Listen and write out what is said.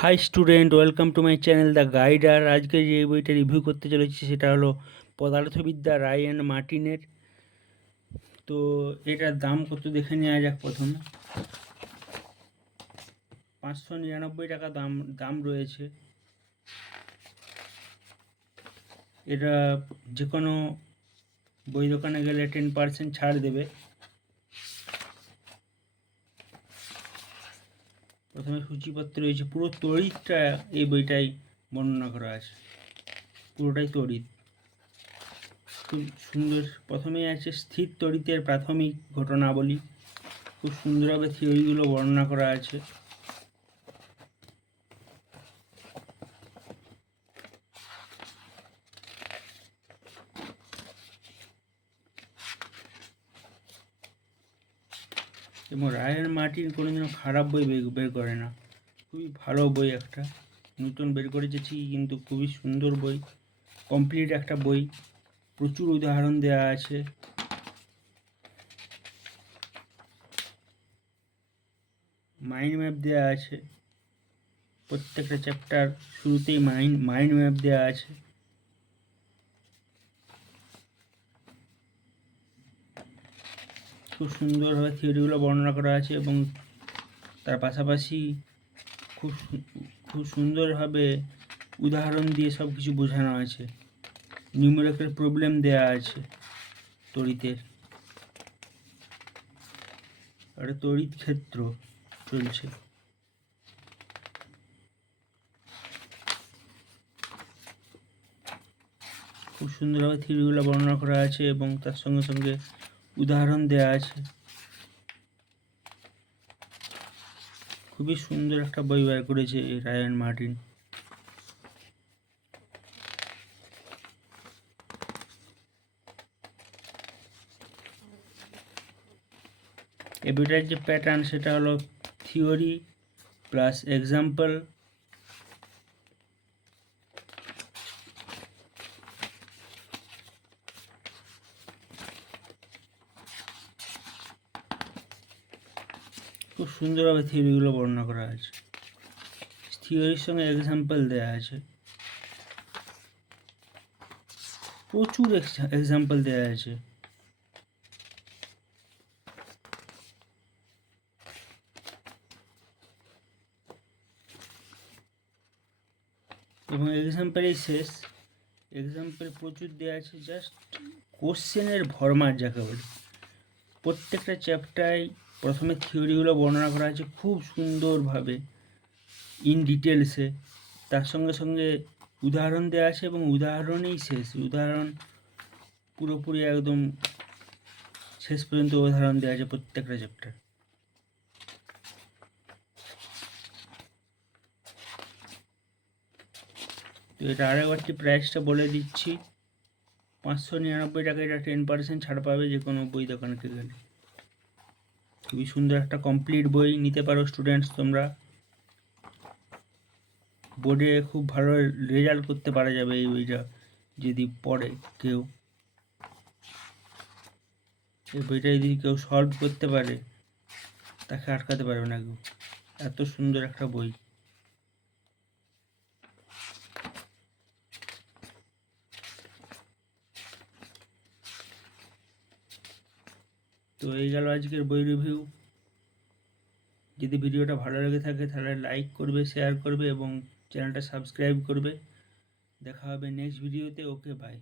High student, welcome to my channel the guider. আজকে যে বইটা রিভিউ করতে চলেছি সেটা হলো পদার্থবিদ্যা রায় অ্যান্ড মার্টিনের। তো এটার দাম কত দেখে নেওয়া যাক। প্রথমে 599 টাকা দাম রয়েছে। এটা যে কোনো বই দোকানে গেলে 10% ছাড় দেবে। প্রথমে সূচিপত্র রয়েছে, পুরো তড়িৎটা এই বইটাই বর্ণনা করা আছে, পুরোটাই তড়িৎ। খুব সুন্দর। প্রথমেই আছে স্থির তড়িতের প্রাথমিক ঘটনাবলী, খুব সুন্দরভাবে থিওরিগুলো বর্ণনা করা আছে। এবং রায় অ্যান্ড মার্টিন কোনোদিনও খারাপ বই বের করে না, খুবই ভালো বই একটা। নতুন বের করেছে কিন্তু খুবই সুন্দর বই, কমপ্লিট একটা বই। প্রচুর উদাহরণ দেওয়া আছে। মাইন্ড ম্যাপ দেওয়া আছে, প্রত্যেকটা চ্যাপ্টার শুরুতেই মাইন্ড ম্যাপ দেওয়া আছে। খুব সুন্দরভাবে থিওরিগুলো বর্ণনা করা আছে এবং তার পাশাপাশি খুব সুন্দরভাবে উদাহরণ দিয়ে সব কিছু বোঝানো আছে। নিউমেরিক্যাল প্রবলেম দেওয়া আছে তড়িতের। আর তড়িৎ ক্ষেত্র চলছে। খুব সুন্দরভাবে থিওরিগুলো বর্ণনা করা আছে এবং তার সঙ্গে সঙ্গে উদাহরণ দেওয়া আছে। খুবই সুন্দর একটা বই বের করেছে রায় অ্যান্ড মার্টিন। এই বইটার যে প্যাটার্ন সেটা হলো থিওরি প্লাস এক্সাম্পল, খুব সুন্দরভাবে থিওরিগুলো বর্ণনা করা আছে। থিওরির সঙ্গে এক্সাম্পল দেওয়া আছে, প্রচুর এক্সাম্পল দেওয়া আছে। এবং এক্সাম্পলেই শেষ, এক্সাম্পল প্রচুর দেওয়া আছে। জাস্ট কোশ্চেনের ভরমার যাকে বলে। প্রত্যেকটা চ্যাপ্টারে প্রথমে থিওরিগুলো বর্ণনা করা আছে খুব সুন্দরভাবে ইন ডিটেলসে, তার সঙ্গে সঙ্গে উদাহরণ দেওয়া আছে এবং উদাহরণেই শেষ। উদাহরণ পুরোপুরি একদম শেষ পর্যন্ত উদাহরণ দেওয়া আছে প্রত্যেকটা চ্যাপ্টার। তো এটা আরেকবারটি প্রাইসটা বলে দিচ্ছি, 599 টাকা। এটা 10% ছাড় পাবে যে কোনো বই দোকানকে গেলে। খুবই সুন্দর একটা কমপ্লিট বই, নিতে পারো স্টুডেন্টস তোমরা। বোর্ডে খুব ভালো রেজাল্ট করতে পারা যাবে এই বইটা যদি পড়ে কেউ। এই বইটা যদি কেউ সলভ করতে পারে তাকে আটকাতে পারবে না কেউ, এত সুন্দর একটা বই। তো এই গেল আজকের বই রিভিউ। যদি ভিডিওটা ভালো লেগে থাকে তাহলে লাইক করবে, শেয়ার করবে এবং চ্যানেলটা সাবস্ক্রাইব করবে। দেখা হবে নেক্সট ভিডিওতে। ওকে, বাই।